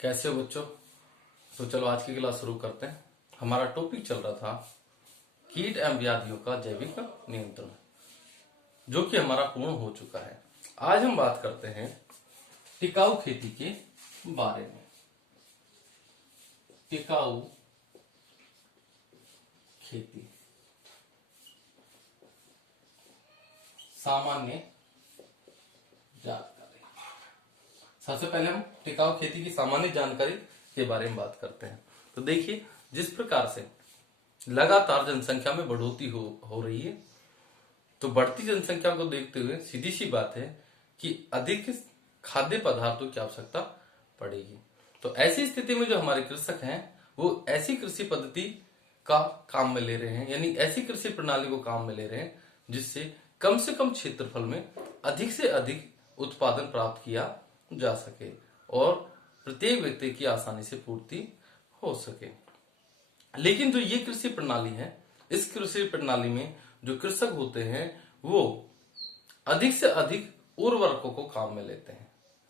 कैसे हो बच्चों। तो चलो आज की क्लास शुरू करते हैं। हमारा टॉपिक चल रहा था कीट एवं व्याधियों का जैविक नियंत्रण, जो कि हमारा पूर्ण हो चुका है। आज हम बात करते हैं टिकाऊ खेती के बारे में। टिकाऊ खेती, सामान्य जानकारी। सबसे पहले हम टिकाऊ खेती की सामान्य जानकारी के बारे में बात करते हैं। तो देखिए, जिस प्रकार से लगातार जनसंख्या में बढ़ोतरी हो रही है, तो बढ़ती जनसंख्या को देखते हुए सीधी सी बात है कि अधिक खाद्य पदार्थों की आवश्यकता पड़ेगी। तो ऐसी स्थिति में जो हमारे कृषक हैं वो ऐसी कृषि पद्धति का काम में ले रहे हैं, यानी ऐसी कृषि प्रणाली को काम में ले रहे हैं जिससे कम से कम क्षेत्रफल में अधिक से अधिक उत्पादन प्राप्त किया जा सके और प्रत्येक व्यक्ति की आसानी से पूर्ति हो सके। लेकिन जो ये कृषि प्रणाली है, इस कृषि प्रणाली में जो कृषक होते हैं वो अधिक से अधिक उर्वरकों को काम में लेते हैं,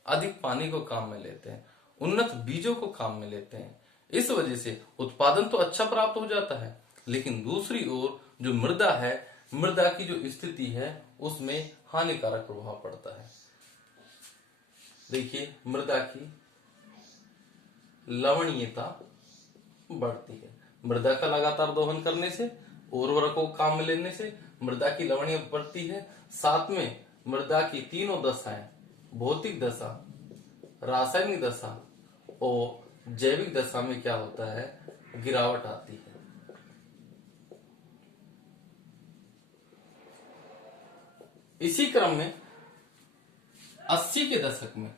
अधिक पानी को काम में लेते हैं, उन्नत बीजों को काम में लेते हैं। इस वजह से उत्पादन तो अच्छा प्राप्त हो जाता है, लेकिन दूसरी ओर जो मृदा है, मृदा की जो स्थिति है उसमें हानिकारक प्रभाव पड़ता है। देखिए, मृदा की लवणीयता बढ़ती है। मृदा का लगातार दोहन करने से, उर्वरकों को काम में लेने से मृदा की लवणीयता बढ़ती है। साथ में मृदा की तीनों दशाएं, भौतिक दशा, रासायनिक दशा और जैविक दशा में क्या होता है, गिरावट आती है। इसी क्रम में 80 के दशक में,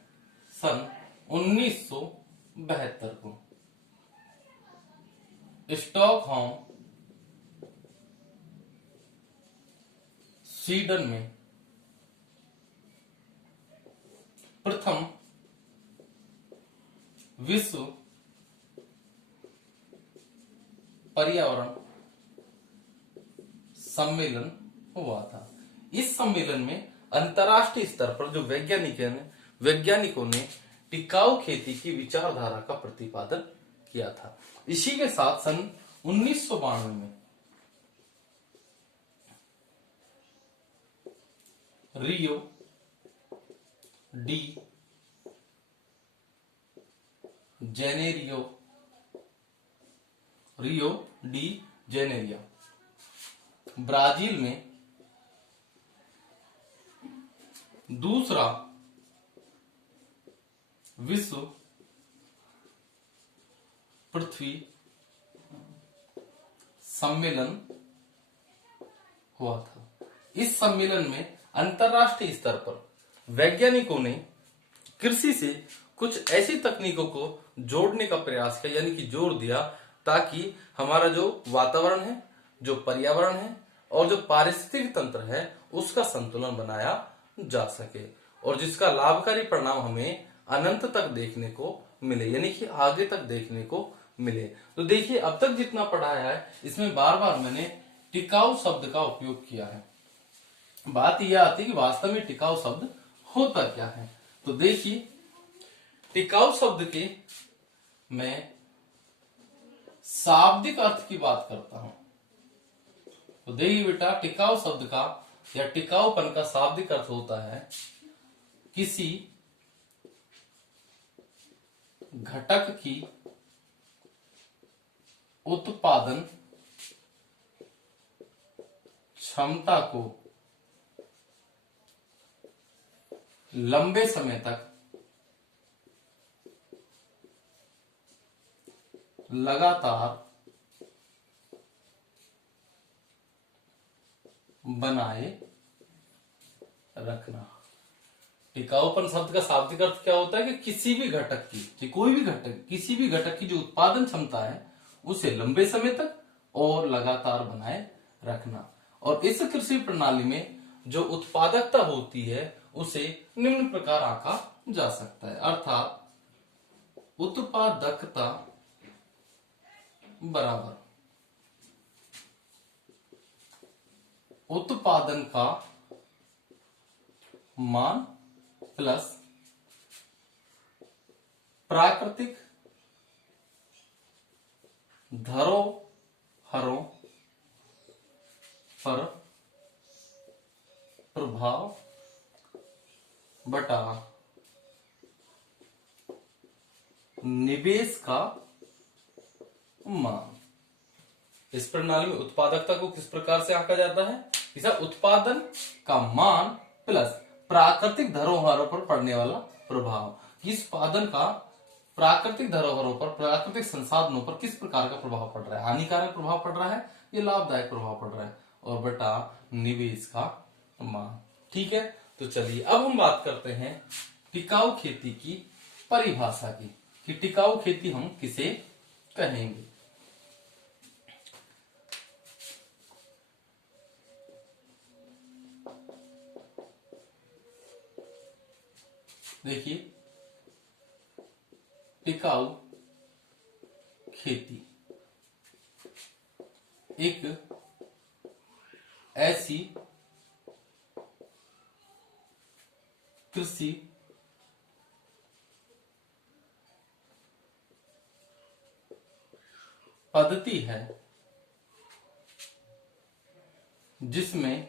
सन 1972 को स्टॉकहोम स्वीडन में प्रथम विश्व पर्यावरण सम्मेलन हुआ था। इस सम्मेलन में अंतर्राष्ट्रीय स्तर पर जो वैज्ञानिकों ने टिकाऊ खेती की विचारधारा का प्रतिपादन किया था। इसी के साथ सन 1992 में रियो डी जेनेरियो ब्राजील में दूसरा विश्व पृथ्वी सम्मेलन हुआ था। इस सम्मेलन में अंतर्राष्ट्रीय स्तर पर वैज्ञानिकों ने कृषि से कुछ ऐसी तकनीकों को जोड़ने का प्रयास किया, यानी कि जोड़ दिया, ताकि हमारा जो वातावरण है, जो पर्यावरण है और जो पारिस्थितिक तंत्र है उसका संतुलन बनाया जा सके और जिसका लाभकारी परिणाम हमें अनंत तक देखने को मिले, यानी कि आगे तक देखने को मिले। तो देखिए, अब तक जितना पढ़ाया है इसमें बार बार मैंने टिकाऊ शब्द का उपयोग किया है। बात यह आती है कि वास्तव में टिकाऊ शब्द होता क्या है। तो देखिए, टिकाऊ शब्द के मैं शाब्दिक अर्थ की बात करता हूं। तो देखिए बेटा, टिकाऊ शब्द का या टिकाऊपन का शाब्दिक अर्थ होता है किसी घटक की उत्पादन क्षमता को लंबे समय तक लगातार बनाए रखना। टिकाऊपन शब्द का शाब्दिक अर्थ क्या होता है कि किसी भी घटक की, कोई भी घटक, किसी भी घटक की जो उत्पादन क्षमता है उसे लंबे समय तक और लगातार बनाए रखना। और इस कृषि प्रणाली में जो उत्पादकता होती है उसे निम्न प्रकार आंका जा सकता है, अर्थात उत्पादकता बराबर उत्पादन का मान प्लस प्राकृतिक धरोहरों पर प्रभाव बटा निवेश का मान। इस प्रणाली में उत्पादकता को किस प्रकार से आंका जाता है? इसे उत्पादन का मान प्लस प्राकृतिक धरोहरों पर पड़ने वाला प्रभाव। इस उत्पादन का प्राकृतिक धरोहरों पर, प्राकृतिक संसाधनों पर किस प्रकार का प्रभाव पड़ रहा है? हानिकारक प्रभाव पड़ रहा है या लाभदायक प्रभाव पड़ रहा है? और बटा निवेश का मान। ठीक है, तो चलिए अब हम बात करते हैं टिकाऊ खेती की परिभाषा की, कि टिकाऊ खेती हम किसे कहेंगे। देखिए, टिकाऊ खेती एक ऐसी कृषि पद्धति है जिसमें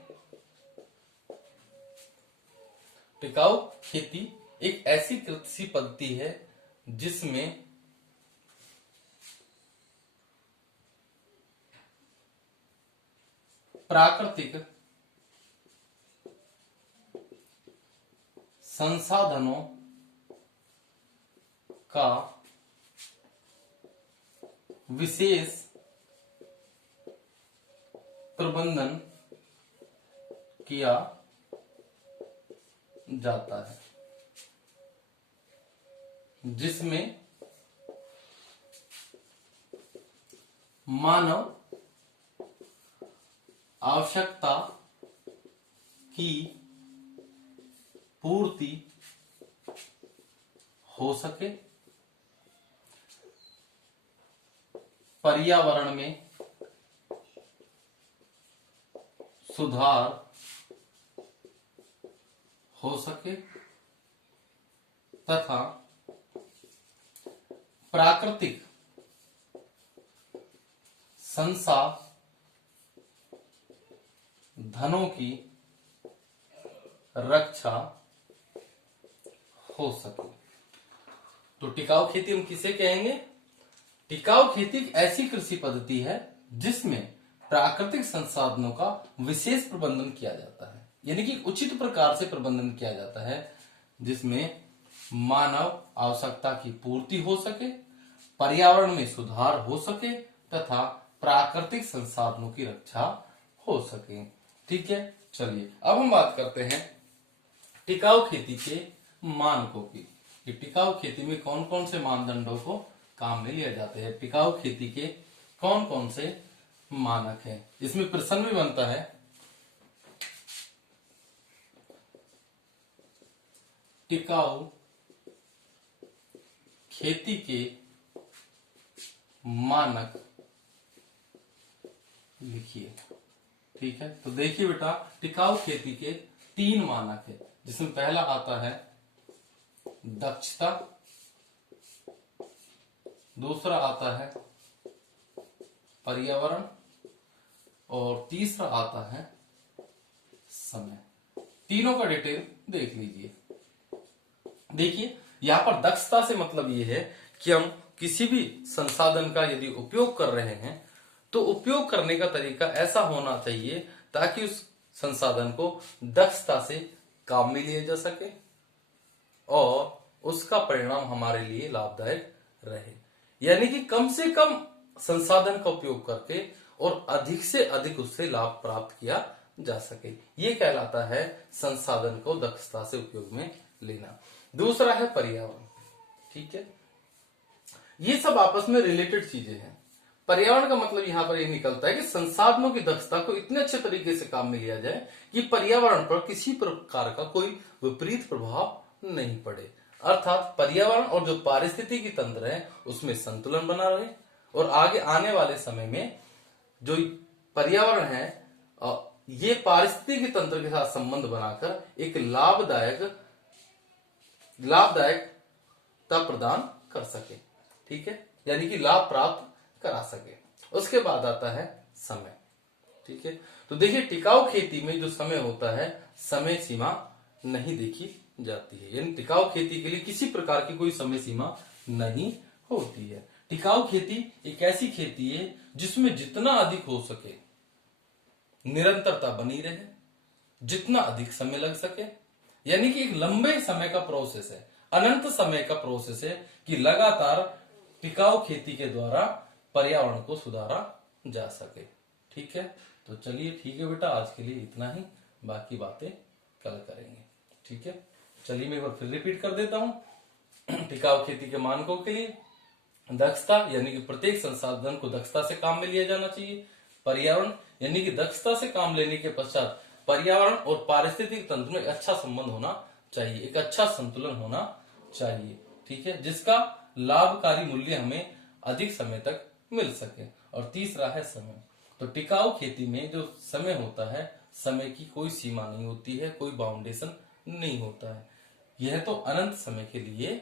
टिकाऊ खेती एक ऐसी कृषि पद्धति है जिसमें प्राकृतिक संसाधनों का विशेष प्रबंधन किया जाता है, जिसमें मानव आवश्यकता की पूर्ति हो सके, पर्यावरण में सुधार हो सके तथा प्राकृतिक संसाधनों की रक्षा हो सके। तो टिकाऊ खेती हम किसे कहेंगे? टिकाऊ खेती एक ऐसी कृषि पद्धति है जिसमें प्राकृतिक संसाधनों का विशेष प्रबंधन किया जाता है, यानी कि उचित प्रकार से प्रबंधन किया जाता है, जिसमें मानव आवश्यकता की पूर्ति हो सके, पर्यावरण में सुधार हो सके तथा प्राकृतिक संसाधनों की रक्षा हो सके। ठीक है, चलिए अब हम बात करते हैं टिकाऊ खेती के मानकों की, कि टिकाऊ खेती में कौन कौन से मानदंडों को काम में लिया जाते हैं, टिकाऊ खेती के कौन कौन से मानक हैं। इसमें प्रश्न भी बनता है, टिकाऊ खेती के मानक लिखिए। ठीक है, तो देखिए बेटा, टिकाऊ खेती के 3 मानक है, जिसमें पहला आता है दक्षता, दूसरा आता है पर्यावरण और तीसरा आता है समय। तीनों का डिटेल देख लीजिए। देखिए, यहां पर दक्षता से मतलब यह है कि हम किसी भी संसाधन का यदि उपयोग कर रहे हैं तो उपयोग करने का तरीका ऐसा होना चाहिए ताकि उस संसाधन को दक्षता से काम में लिया जा सके और उसका परिणाम हमारे लिए लाभदायक रहे। यानी कि कम से कम संसाधन का उपयोग करके और अधिक से अधिक उससे लाभ प्राप्त किया जा सके, ये कहलाता है संसाधन को दक्षता से उपयोग में लेना। दूसरा है पर्यावरण। ठीक है, ये सब आपस में रिलेटेड चीजें हैं। पर्यावरण का मतलब यहां पर ये निकलता है कि संसाधनों की दक्षता को इतने अच्छे तरीके से काम में लिया जाए कि पर्यावरण पर किसी प्रकार का कोई विपरीत प्रभाव नहीं पड़े, अर्थात पर्यावरण और जो पारिस्थितिकी तंत्र है उसमें संतुलन बना रहे और आगे आने वाले समय में जो पर्यावरण है ये पारिस्थितिकी तंत्र के साथ संबंध बनाकर एक लाभदायकता प्रदान कर सके, ठीक है, यानी कि लाभ प्राप्त करा सके। उसके बाद आता है समय, ठीक है। तो देखिए टिकाऊ खेती में जो समय होता है, समय सीमा नहीं देखी जाती है, यानी टिकाऊ खेती के लिए किसी प्रकार की कोई समय सीमा नहीं होती है। टिकाऊ खेती एक ऐसी खेती है जिसमें जितना अधिक हो सके निरंतरता बनी रहे, जितना अधिक समय लग सके, यानी कि एक लंबे समय का प्रोसेस है, अनंत समय का प्रोसेस है कि लगातार टिकाऊ खेती के द्वारा पर्यावरण को सुधारा जा सके, ठीक है। तो चलिए ठीक है बेटा, आज के लिए इतना ही, बाकी बातें कल करेंगे, ठीक है। चलिए मैं एक बार फिर रिपीट कर देता हूं। टिकाऊ खेती के मानकों के लिए दक्षता, यानी कि प्रत्येक संसाधन को दक्षता से काम में लिया जाना चाहिए। पर्यावरण, यानी कि दक्षता से काम लेने के पश्चात पर्यावरण और पारिस्थितिक तंत्र में एक अच्छा संबंध होना चाहिए, एक अच्छा संतुलन होना चाहिए, ठीक है, जिसका लाभकारी मूल्य हमें अधिक समय तक मिल सके। और तीसरा है समय। तो टिकाऊ खेती में जो समय होता है, समय की कोई सीमा नहीं होती है, कोई बाउंडेशन नहीं होता है, यह तो अनंत समय के लिए